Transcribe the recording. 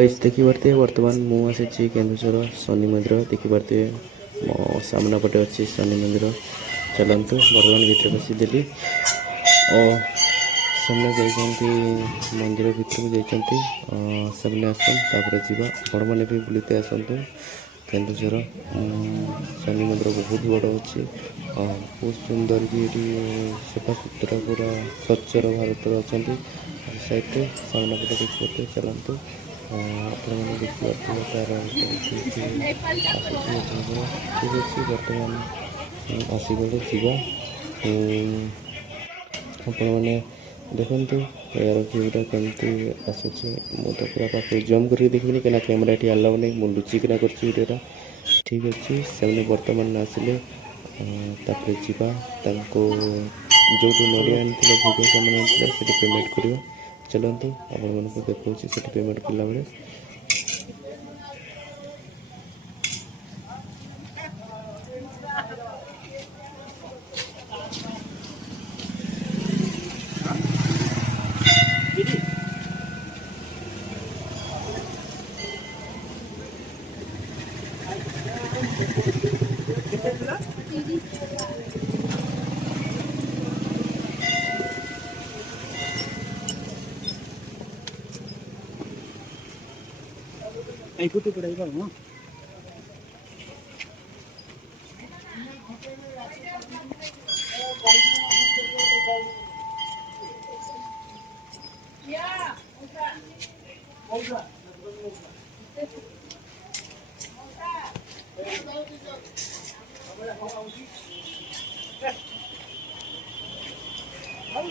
देखी पारे बर्तमान मुझे केन्दुझर शनि मंदिर देखी पारे मो सामना पटे अच्छी शनि मंदिर। चलतु बर्तमान भितर पशिदेली और सामने जाइए मंदिर भितर जाइए सामने आसन तापर जावा आपण मैंने भी बुलते आसतु। केन्दुझर शनि मंदिर बहुत बड़ अच्छी बहुत सुंदर भी ये सफा सुतरा पूरा स्वच्छ भारत अच्छा सैड्रे सामना पटे देखते चलतु आपने देखिए तार ठीक अच्छे बर्तमान आसिक जा आपने देखु यार भ्यूटा कमी आसूँ मुझे पूरा पाखे जम कर देखिए कहीं कैमेरा ये आलाउ नहीं मुझे लुचिकिना करटा ठीक अच्छे से बर्तमान आसिले जावा जो नड़िया आनी भोग सामान आनी पेमेंट कर चलतु आपको देखा पेमेंट कला बेले कुछ पढ़ाई कर हाँ